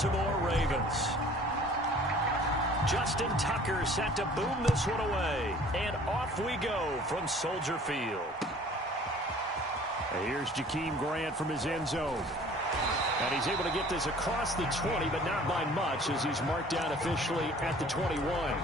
Baltimore Ravens. Justin Tucker set to boom this one away. And off we go from Soldier Field. And here's Jakeem Grant from his end zone. And he's able to get this across the 20, but not by much, as he's marked down officially at the 21.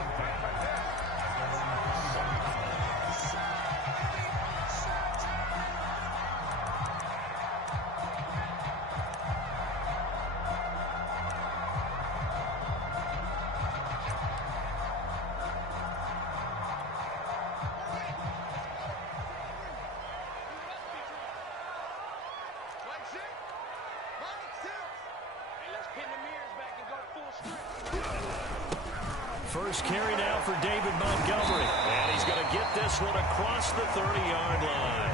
First carry now for David Montgomery. And he's going to get this one across the 30-yard line.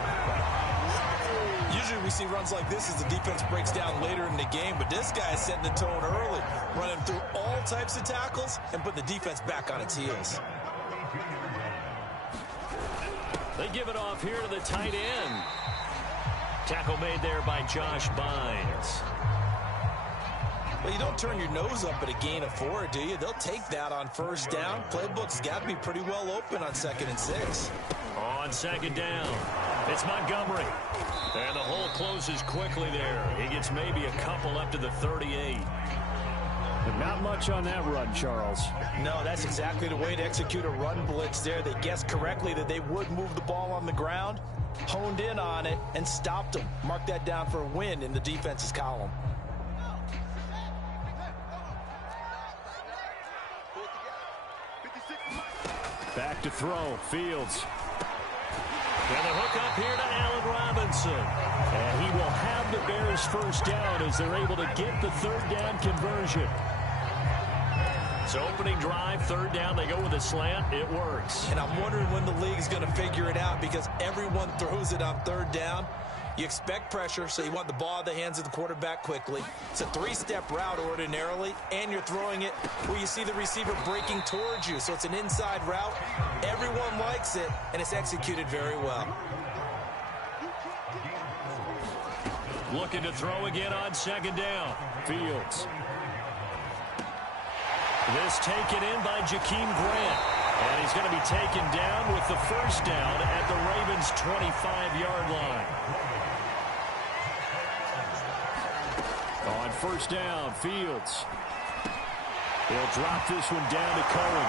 Usually we see runs like this as the defense breaks down later in the game, but this guy is setting the tone early, running through all types of tackles and putting the defense back on its heels. They give it off here to the tight end. Tackle made there by Josh Bynes. Well, you don't turn your nose up at a gain of 4, do you? They'll take that on first down. Playbook's got to be pretty well open on 2nd and 6. On 2nd down, it's Montgomery. And the hole closes quickly there. He gets maybe a couple up to the 38. But not much on that run, Charles. No, that's exactly the way to execute a run blitz there. They guessed correctly that they would move the ball on the ground, honed in on it, and stopped them. Mark that down for a win in the defense's column. Back to throw, Fields. And the hook up here to Allen Robinson. And he will have the Bears first down as they're able to get the 3rd down conversion. So opening drive, 3rd down, they go with a slant. It works. And I'm wondering when the league is going to figure it out, because everyone throws it on 3rd down. You expect pressure, so you want the ball in the hands of the quarterback quickly. It's a 3-step route ordinarily, and you're throwing it where you see the receiver breaking towards you. So it's an inside route. Everyone likes it, and it's executed very well. Looking to throw again on 2nd down. Fields. This taken in by Jakeem Grant. And he's going to be taken down with the first down at the Ravens' 25-yard line. On 1st down, Fields. He'll drop this one down to Cohen.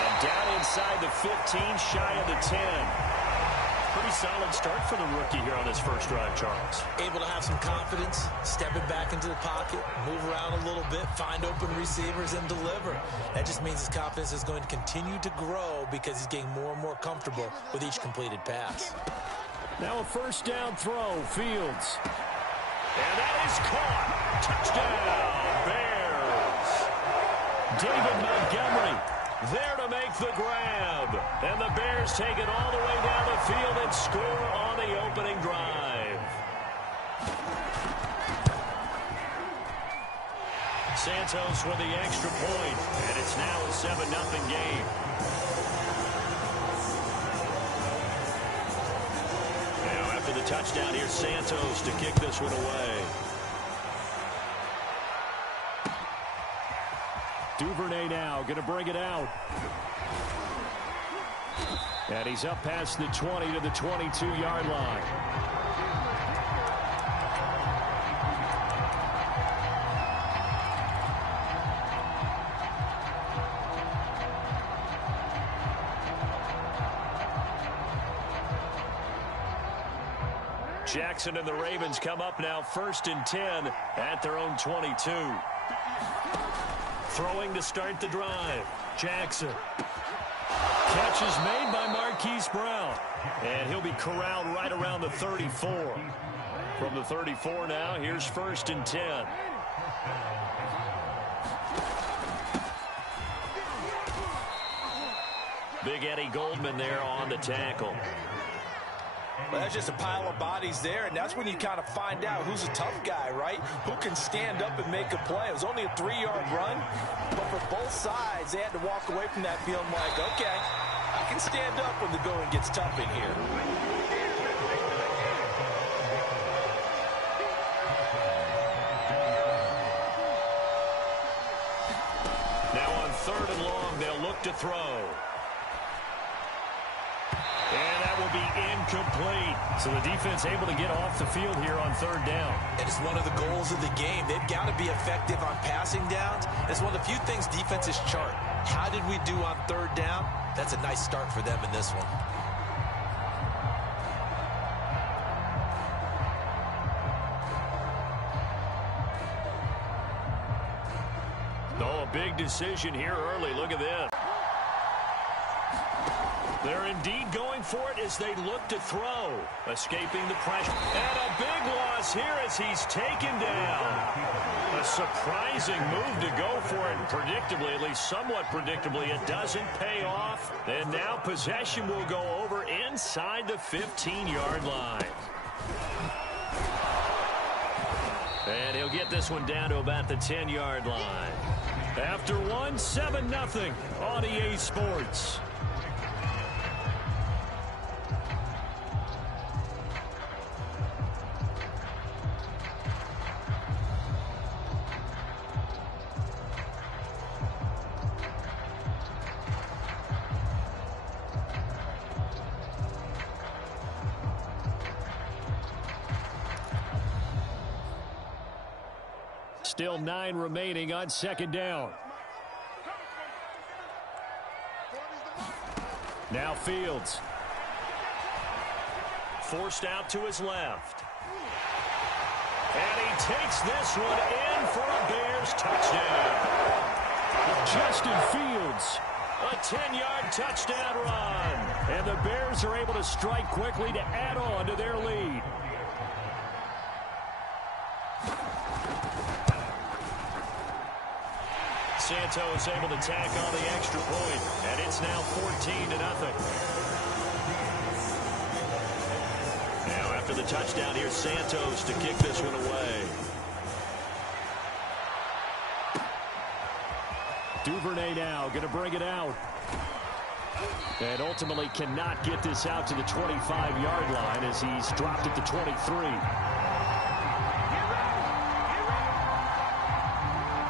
And down inside the 15, shy of the 10. Pretty solid start for the rookie here on this first drive, Charles. Able to have some confidence, stepping back into the pocket, move around a little bit, find open receivers, and deliver. That just means his confidence is going to continue to grow because he's getting more and more comfortable with each completed pass. Now a 1st down throw, Fields. And that is caught. Touchdown, Bears. David Montgomery there to make the grab. And the Bears take it all the way down the field and score on the opening drive. Santos with the extra point, and it's now a 7-0 game. Now after the touchdown, here's Santos to kick this one away. Duvernay now going to bring it out. And he's up past the 20 to the 22-yard line. Jackson and the Ravens come up now 1st and 10 at their own 22. Throwing to start the drive. Jackson. Catch is made by Marquise Brown. And he'll be corralled right around the 34. From the 34 now, here's 1st and 10. Big Eddie Goldman there on the tackle. Well, that's just a pile of bodies there, and that's when you kind of find out who's a tough guy, right? Who can stand up and make a play. It was only a 3-yard run, but for both sides, they had to walk away from that feeling like, okay, I can stand up when the going gets tough in here. 3rd and long. They'll look to throw. And that will be incomplete. So the defense able to get off the field here on 3rd down. And it's one of the goals of the game. They've got to be effective on passing downs. It's one of the few things defenses chart. How did we do on 3rd down? That's a nice start for them in this one. Oh, a big decision here early. Look at this. They're indeed going for it as they look to throw. Escaping the pressure. And a big loss here as he's taken down. A surprising move to go for it. And predictably, at least somewhat predictably, it doesn't pay off. And now possession will go over inside the 15-yard line. And he'll get this one down to about the 10-yard line. After one, 7-0 on EA Sports. Still 9 remaining on 2nd down. Now Fields. Forced out to his left. And he takes this one in for a Bears touchdown. Justin Fields, a 10-yard touchdown run. And the Bears are able to strike quickly to add on to their lead. Santos able to tack on the extra point, and it's now 14-0. Now after the touchdown, here's Santos to kick this one away. Duvernay now going to bring it out. And ultimately cannot get this out to the 25-yard line as he's dropped at the 23.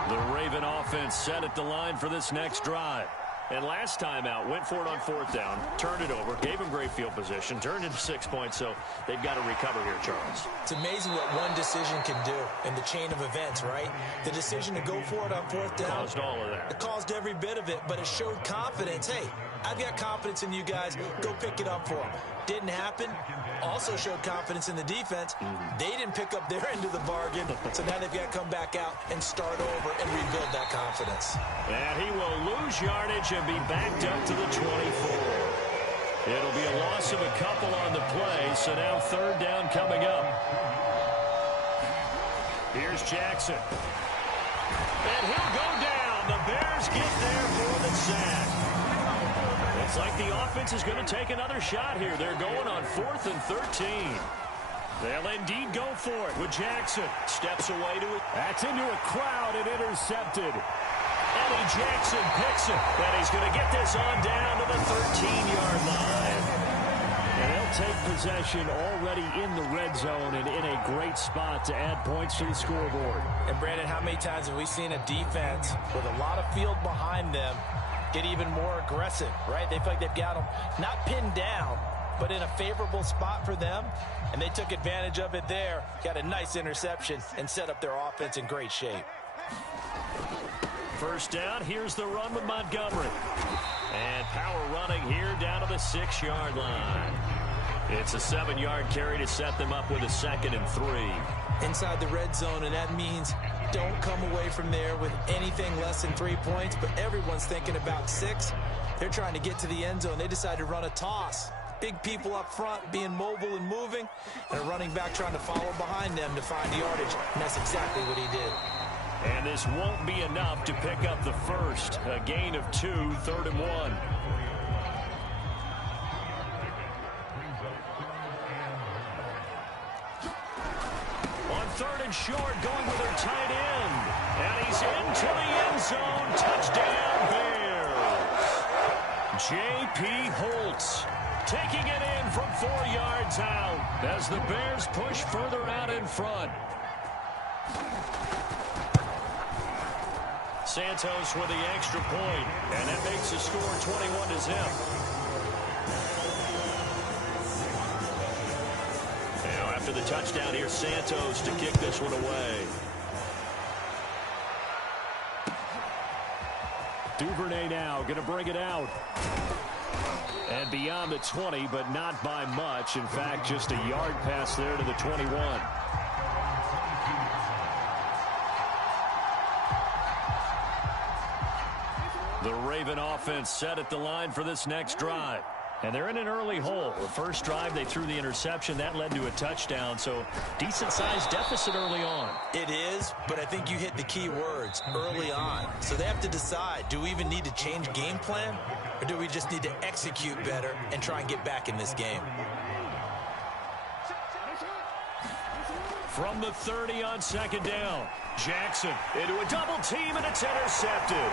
The Raven offense set at the line for this next drive. And last time out, went for it on 4th down, turned it over, gave him great field position, turned into 6 points, so they've got to recover here, Charles. It's amazing what one decision can do in the chain of events, right? The decision to go for it on 4th down. Caused all of that. It caused every bit of it, but it showed confidence. Hey, I've got confidence in you guys. Go pick it up for them. Didn't happen. Also showed confidence in the defense. They didn't pick up their end of the bargain, so now they've got to come back out and start over and rebuild that confidence. And he will lose yardage and be backed up to the 24. It'll be a loss of a couple on the play, so now 3rd down coming up. Here's Jackson. And he'll go down. The Bears get there for the sack. It's like the offense is going to take another shot here. They're going on 4th and 13. They'll indeed go for it with Jackson. Steps away to it. That's into a crowd and intercepted. Eddie Jackson picks it. And he's going to get this on down to the 13-yard line. And they'll take possession already in the red zone and in a great spot to add points to the scoreboard. And, Brandon, how many times have we seen a defense with a lot of field behind them get even more aggressive, right? They feel like they've got them not pinned down, but in a favorable spot for them, and they took advantage of it there, got a nice interception, and set up their offense in great shape. 1st down, here's the run with Montgomery. And power running here down to the 6-yard line. It's a 7-yard carry to set them up with a 2nd and 3. Inside the red zone, and that means don't come away from there with anything less than 3 points, but everyone's thinking about 6. They're trying to get to the end zone. They decided to run a toss. Big people up front being mobile and moving, and a running back trying to follow behind them to find the yardage, and that's exactly what he did. And this won't be enough to pick up the first. A gain of 2, 3rd and 1. On 3rd and short, going with their tight end. And he's into the end zone. Touchdown, Bears. J.P. Holtz taking it in from 4 yards out as the Bears push further out in front. Santos with the extra point, and that makes the score 21-0. Now after the touchdown, here's Santos to kick this one away. Duvernay now going to bring it out. And beyond the 20, but not by much. In fact, just a yard pass there to the 21. The Raven offense set at the line for this next drive. And they're in an early hole. The first drive, they threw the interception. That led to a touchdown. So decent-sized deficit early on. It is, but I think you hit the key words, early on. So they have to decide, do we even need to change game plan? Or do we just need to execute better and try and get back in this game? From the 30 on second down. Jackson into a double team, and it's intercepted.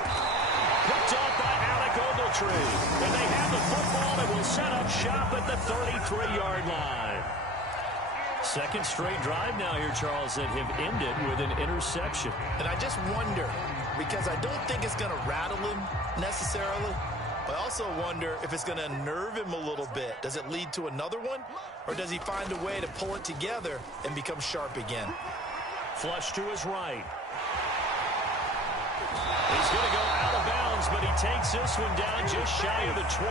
Picked off by Alec Ogletree. And they have the football and will set up shop at the 33-yard line. Second straight drive now here, Charles, that have ended with an interception. And I just wonder, because I don't think it's going to rattle him necessarily, I also wonder if it's going to unnerve him a little bit. Does it lead to another one? Or does he find a way to pull it together and become sharp again? Flush to his right. He's going to go out of bounds, but he takes this one down just shy of the 20.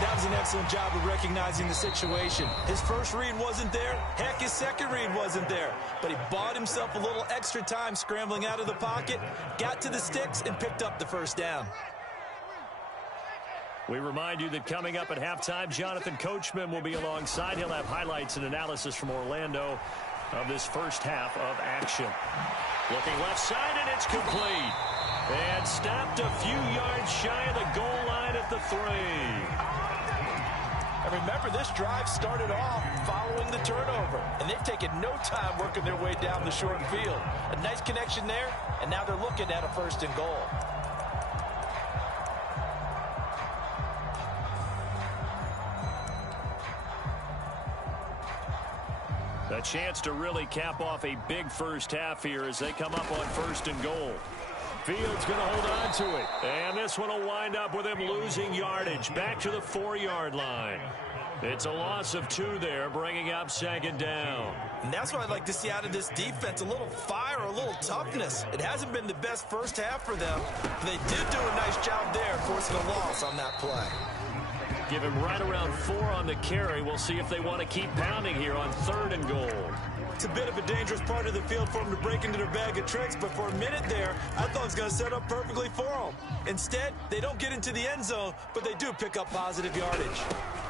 That was an excellent job of recognizing the situation. His first read wasn't there. Heck, his second read wasn't there. But he bought himself a little extra time scrambling out of the pocket, got to the sticks, and picked up the first down. We remind you that coming up at halftime, Jonathan Coachman will be alongside. He'll have highlights and analysis from Orlando of this first half of action. Looking left side, and it's complete. And stopped a few yards shy of the goal line at the 3. And remember, this drive started off following the turnover. And they've taken no time working their way down the short field. A nice connection there, and now they're looking at a 1st and goal. A chance to really cap off a big first half here as they come up on 1st and goal. Fields going to hold on to it. And this one will wind up with him losing yardage back to the 4-yard line. It's a loss of 2 there, bringing up 2nd down. And that's what I'd like to see out of this defense, a little fire, a little toughness. It hasn't been the best first half for them. But they did do a nice job there, forcing a loss on that play. Give him right around 4 on the carry. We'll see if they want to keep pounding here on 3rd and goal. It's a bit of a dangerous part of the field for them to break into their bag of tricks, but for a minute there, I thought it was going to set up perfectly for them. Instead, they don't get into the end zone, but they do pick up positive yardage.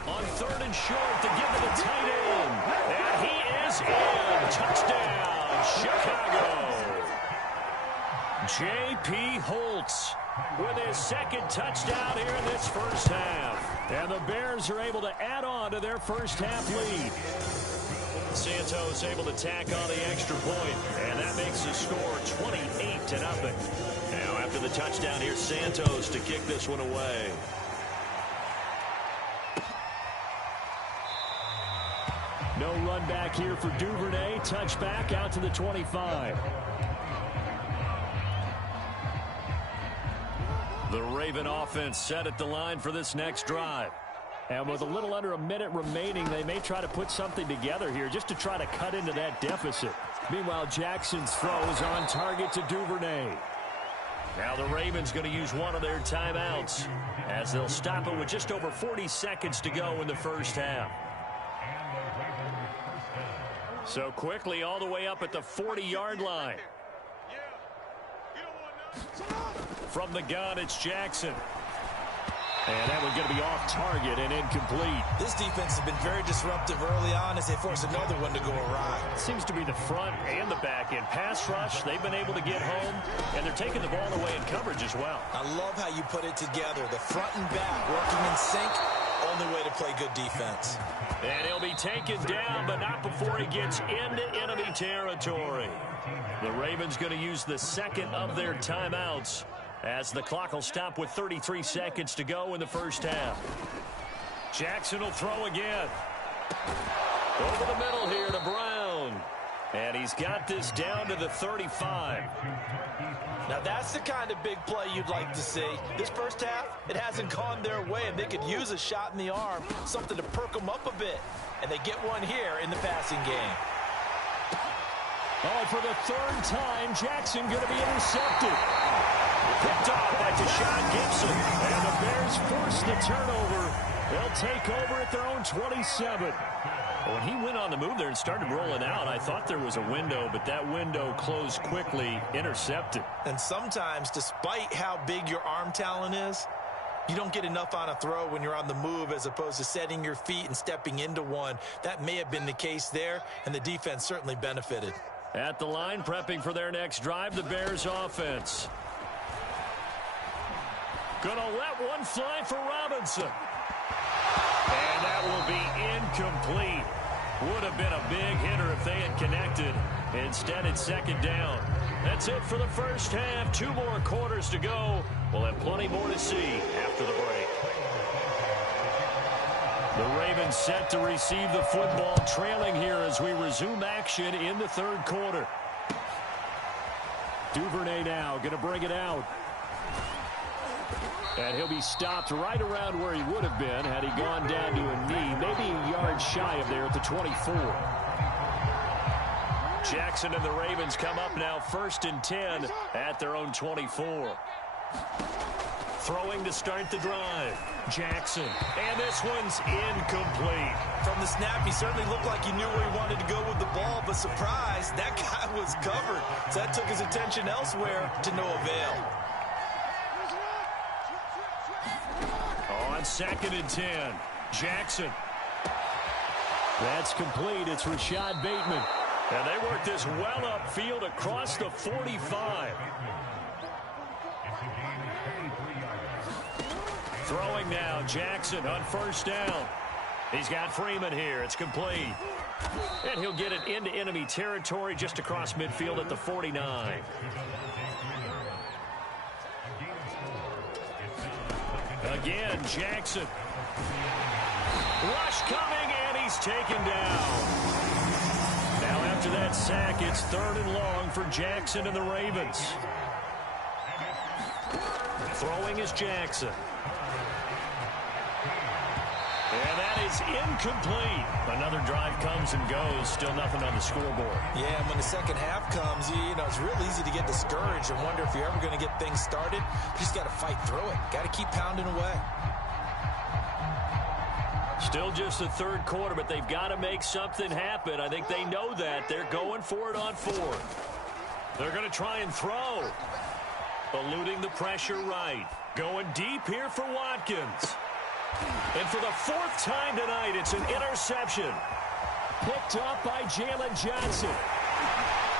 On 3rd and short to give to the tight end. And he is in. Touchdown, Chicago. J.P. Holtz with his 2nd touchdown here in this first half. And the Bears are able to add on to their first half lead. Santos able to tack on the extra point, and that makes the score 28-0. Now after the touchdown, here's Santos to kick this one away. No run back here for Duvernay. Touchback out to the 25. The Raven offense set at the line for this next drive. And with a little under a minute remaining, they may try to put something together here just to try to cut into that deficit. Meanwhile, Jackson's throw is on target to Duvernay. Now the Ravens going to use one of their timeouts as they'll stop it with just over 40 seconds to go in the first half. So quickly all the way up at the 40-yard line. From the gun, it's Jackson. And that one's going to be off target and incomplete. This defense has been very disruptive early on as they force another one to go awry. Seems to be the front and the back end. Pass rush, they've been able to get home, and they're taking the ball away in coverage as well. I love how you put it together. The front and back working in sync, only way to play good defense. And he'll be taken down, but not before he gets into enemy territory. The Ravens going to use the 2nd of their timeouts as the clock will stop with 33 seconds to go in the first half. Jackson will throw again. Over the middle here to Brown. And he's got this down to the 35. Now that's the kind of big play you'd like to see. This first half, it hasn't gone their way, and they could use a shot in the arm, something to perk them up a bit. And they get one here in the passing game. Oh, and for the third time, Jackson going to be intercepted. Picked off by Deshaun Gibson. And the Bears force the turnover. They'll take over at their own 27. When he went on the move there and started rolling out, I thought there was a window, but that window closed quickly, intercepted. And sometimes, despite how big your arm talent is, you don't get enough on a throw when you're on the move as opposed to setting your feet and stepping into one. That may have been the case there, and the defense certainly benefited. At the line, prepping for their next drive, the Bears offense. Gonna let one fly for Robinson. And that will be incomplete. Would have been a big hitter if they had connected. Instead, it's second down. That's it for the first half. 2 more quarters to go. We'll have plenty more to see after the break. The Ravens set to receive the football, trailing here as we resume action in the third quarter. Duvernay now going to bring it out. And he'll be stopped right around where he would have been had he gone down to a knee, maybe a yard shy of there at the 24. Jackson and the Ravens come up now 1st and 10 at their own 24. Throwing to start the drive. Jackson. And this one's incomplete. From the snap, he certainly looked like he knew where he wanted to go with the ball, but surprise, that guy was covered. So that took his attention elsewhere to no avail. On 2nd and 10. Jackson. That's complete. It's Rashad Bateman. And they work this well upfield across the 45. Throwing now, Jackson on 1st down. He's got Freeman here. It's complete. And he'll get it into enemy territory just across midfield at the 49. Again, Jackson. Rush coming, and he's taken down. Now after that sack, it's 3rd and long for Jackson and the Ravens. Throwing is Jackson. And that is incomplete. Another drive comes and goes. Still nothing on the scoreboard. Yeah, and when the second half comes, you know, it's real easy to get discouraged and wonder if you're ever going to get things started. You just got to fight through it. Got to keep pounding away. Still just the third quarter, but they've got to make something happen. I think they know that. They're going for it on 4th. They're going to try and throw. Eluding the pressure right. Going deep here for Watkins. And for the 4th time tonight, it's an interception. Picked up by Jalen Johnson.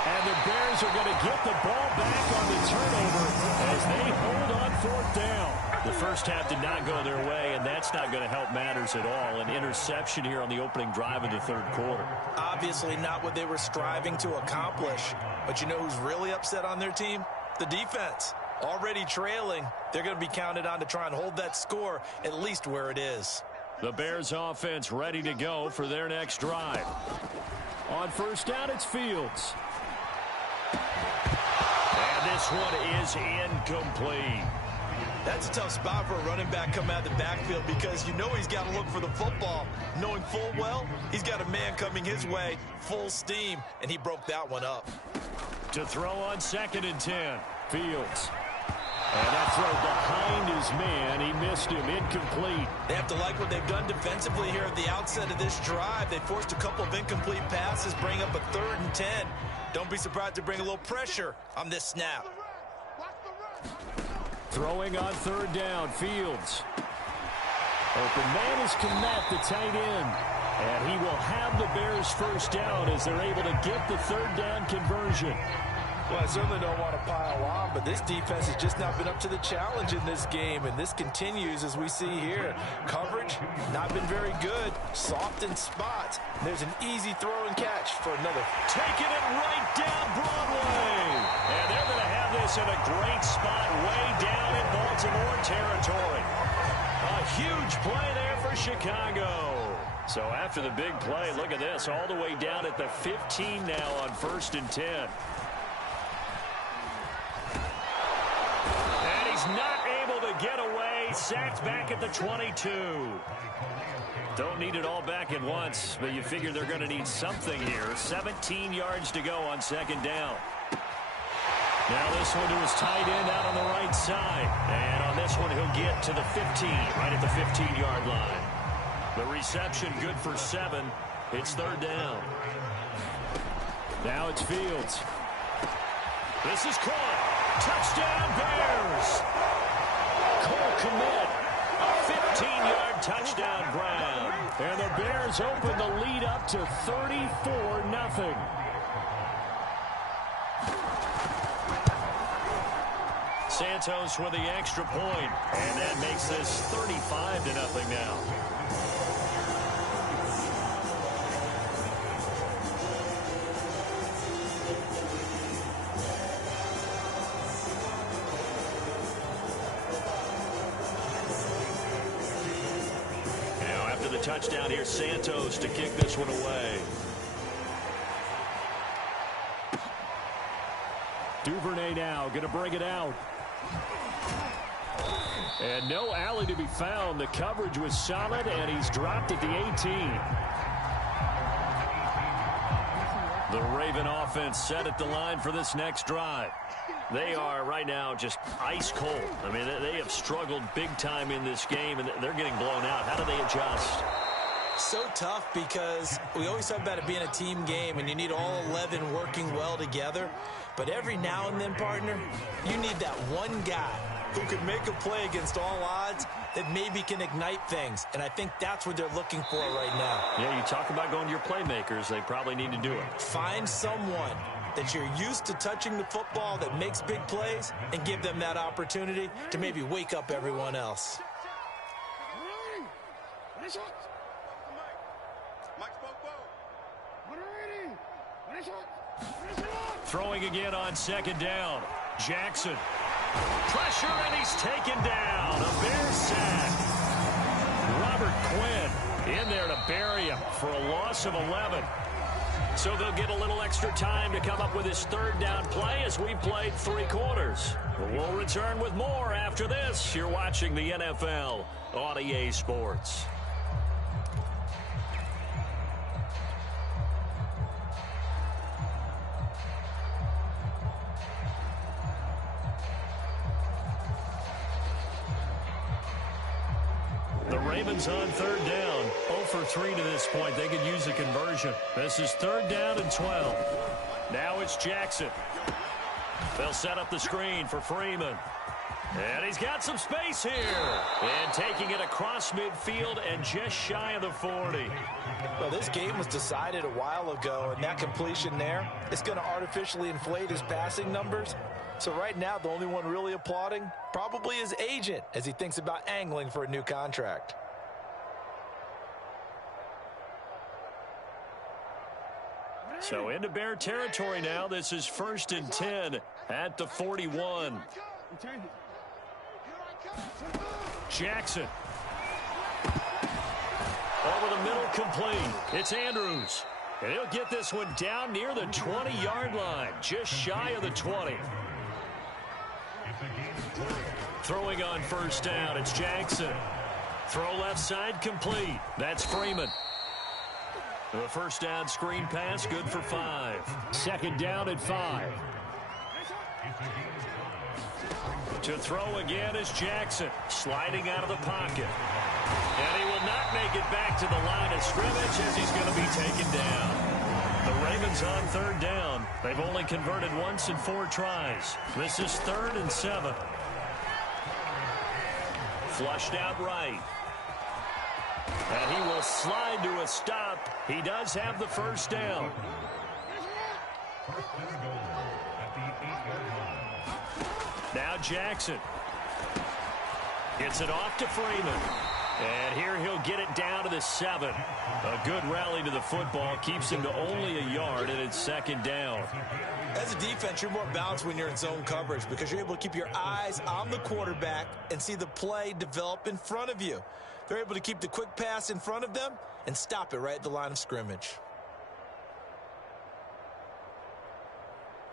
And the Bears are going to get the ball back on the turnover as they hold on 4th down. The first half did not go their way, and that's not going to help matters at all. An interception here on the opening drive of the third quarter. Obviously not what they were striving to accomplish. But you know who's really upset on their team? The defense. Already trailing, they're going to be counted on to try and hold that score at least where it is. The Bears offense ready to go for their next drive. On 1st down, it's Fields. And this one is incomplete. That's a tough spot for a running back coming out of the backfield because you know he's got to look for the football, knowing full well he's got a man coming his way, full steam, and he broke that one up. To throw on 2nd and 10, Fields. And that throw behind his man. He missed him. Incomplete. They have to like what they've done defensively here at the outset of this drive. They forced a couple of incomplete passes, bring up a 3rd and 10. Don't be surprised to bring a little pressure on this snap. Throwing on 3rd down, Fields. Open man is Kmet, the tight end. And he will have the Bears 1st down as they're able to get the 3rd down conversion. Well, I certainly don't want to pile on, but this defense has just not been up to the challenge in this game, and this continues as we see here. Coverage, not been very good. Soft in spots. There's an easy throw and catch for another. Taking it right down Broadway. And they're going to have this in a great spot way down in Baltimore territory. A huge play there for Chicago. So after the big play, look at this, all the way down at the 15 now on 1st and 10. is not able to get away. Sacked back at the 22. Don't need it all back at once, but you figure they're going to need something here. 17 yards to go on second down. Now this one to his tight end out on the right side. And on this one, he'll get to the 15, right at the 15-yard line. The reception good for 7. It's third down. Now it's Fields. This is caught. Touchdown, Bears. Cole Kmet, a 15-yard touchdown grab. And the Bears open the lead up to 34-0. Santos with the extra point, and that makes this 35-0 now. Now after the touchdown, here's Santos to kick this one away. Duvernay now going to bring it out. And no alley to be found. The coverage was solid, and he's dropped at the 18. The Raven offense set at the line for this next drive. They are right now just ice cold. I mean, they have struggled big time in this game, and they're getting blown out. How do they adjust? So tough because we always talk about it being a team game, and you need all 11 working well together. But every now and then, partner, you need that one guy who can make a play against all odds that maybe can ignite things. And I think that's what they're looking for right now. Yeah, you talk about going to your playmakers. They probably need to do it. Find someone that you're used to touching the football that makes big plays and give them that opportunity to maybe wake up everyone else. Throwing again on second down. Jackson. Pressure, and he's taken down. A Bears sack. Robert Quinn in there to bury him for a loss of 11. So they'll get a little extra time to come up with his third down play as we've played 3 quarters. But we'll return with more after this. You're watching the NFL on EA Sports. The Ravens on third down. 0 for 3 to this point. They could use a conversion. This is third down and 12. Now it's Jackson. They'll set up the screen for Freeman. And he's got some space here. And taking it across midfield and just shy of the 40. Well, this game was decided a while ago, and that completion there is going to artificially inflate his passing numbers. So right now, the only one really applauding probably his agent as he thinks about angling for a new contract. So into Bear territory now. This is 1st and 10 at the 41. Jackson. Over the middle, complete. It's Andrews. And he'll get this one down near the 20-yard line, just shy of the 20. Throwing on first down, it's Jackson. Throw left side, complete. That's Freeman. The first down screen pass, good for 5. Second down at 5. To throw again is Jackson, sliding out of the pocket. And he will not make it back to the line of scrimmage as he's going to be taken down. The Ravens on third down. They've only converted once in 4 tries. This is 3rd and 7. Flushed out right. And he will slide to a stop. He does have the first down. Now Jackson. Gets it off to Freeman. And here he'll get it down to the 7. A good rally to the football. Keeps him to only a yard, and it's 2nd down. As a defense, you're more balanced when you're in zone coverage because you're able to keep your eyes on the quarterback and see the play develop in front of you. They're able to keep the quick pass in front of them and stop it right at the line of scrimmage.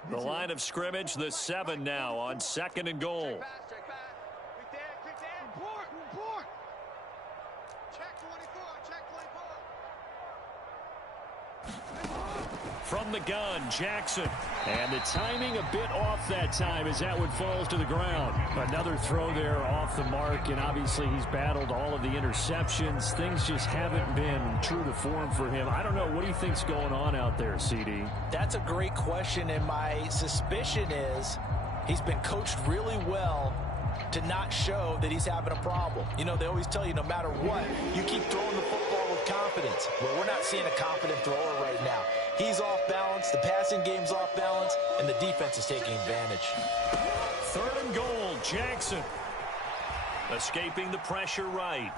The line of scrimmage, the 7 now on 2nd and goal. From the gun, Jackson. And the timing a bit off that time as that one falls to the ground. Another throw there off the mark, and obviously he's battled all of the interceptions. Things just haven't been true to form for him. I don't know. What do you think's going on out there, CD? That's a great question, and my suspicion is he's been coached really well to not show that he's having a problem. You know, they always tell you no matter what, you keep throwing the football with confidence. Well, we're not seeing a confident thrower right now. He's off balance, the passing game's off balance, and the defense is taking advantage. 3rd and goal, Jackson. Escaping the pressure right.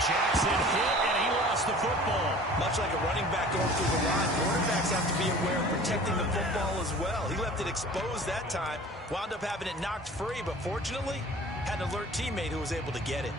Jackson hit, and he lost the football. Much like a running back going through the line, quarterbacks have to be aware of protecting the football as well. He left it exposed that time, wound up having it knocked free, but fortunately, had an alert teammate who was able to get it.